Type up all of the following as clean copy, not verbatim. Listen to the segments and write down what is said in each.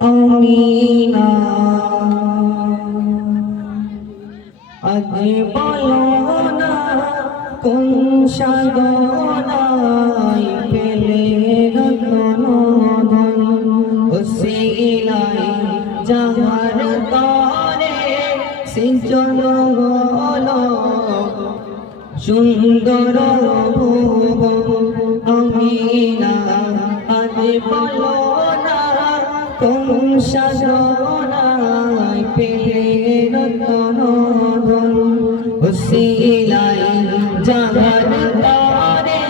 আমিনা আজ বলো না কোন সাধনায় পেলে রতন ধন ওসিলাই যাহার তরে সিঞ্চন হলো সুন্দর ভুবন আমিনা আজ বলো না কোন সাধনায় পেলে রতন ধন ওসিলাই যাহার তরে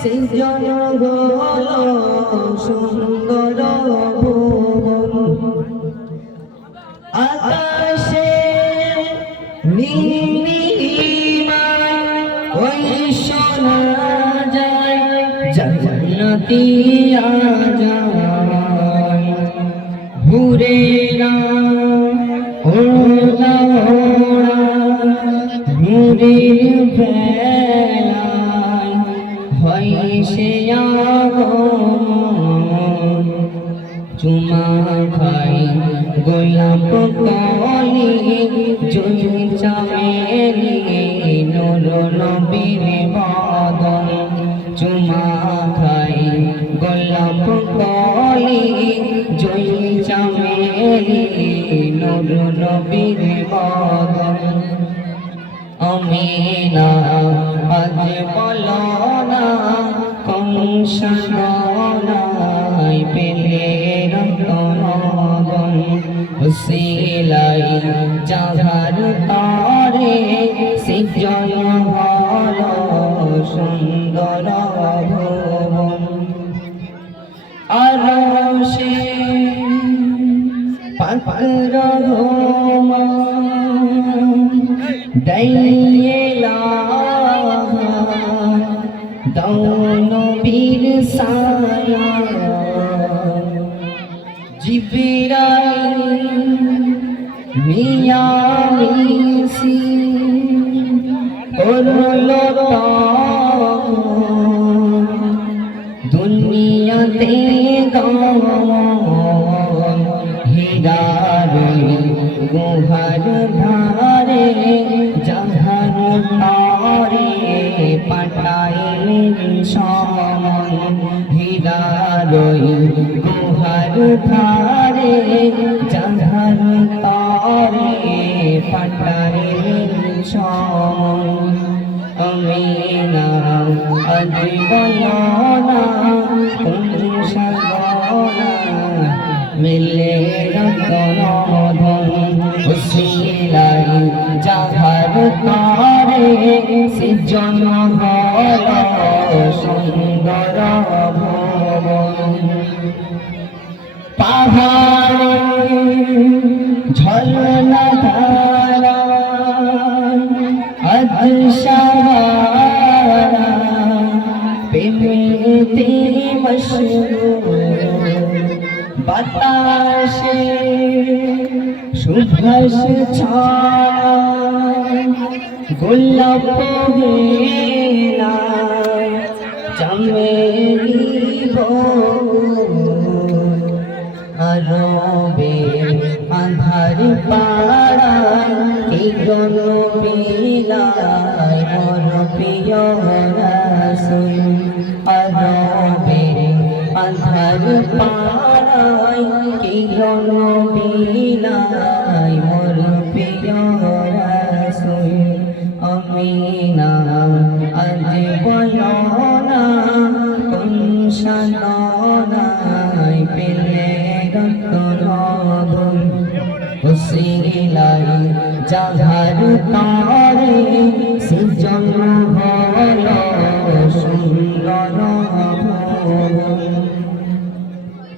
সিঞ্চন হলো সুন্দর ভুবন আকাশে নীলিমায় ওই শোনা যায় জান্নাতি আজান হুরেরা ওলা ওরা নূরের বেলায় হয় সে আগমন চুমা খাই গোলাপ কলি জুই চামেলি নূর নবীর বদন চুমা খাই গোলাপ কলি জুই চামেলি নূর নবীর বদন আমিনা আজ বলো না কোন সাধনায় পেলে রতন ধন ওসিলাই যাহার তরে সিঞ্চন হলো সুন্দর ভুবন আরশে পাকর ঘুমা দাইলা দৌনো বীর সায়া জিবরাইল মিয়ামিসি করলো দুনিয়াতে গমন হীরার গুহার ধারে যাহার তারে পাঠাইলেন সমন হীরার গুহার ধারে যাহার তারে পাঠাইলেন সমন আমিনা আজ বলো না কোন সাধনা মিলে রতন ধন ওসিলাই যাহার তরে সিঞ্চন হলো সুন্দর ভুবন পাহাড়ে ঝলনা ধারা আজ সাহারা প্রেমেতে মশগুল বাতাসে সুভাষ ছড়া গোলাপ বেলায় চমেলি আরবে আধার পাড়ায় এই গণ বিলায় মোর প্রিয় রাসূল আরবে আধার পাড়ায় এই গণ বিলায় মোর প্রিয় রাসূল আমিনা আজ বলো না কোন সাধনায় পেলে রতন ধন ওসিলাই যাহার তরে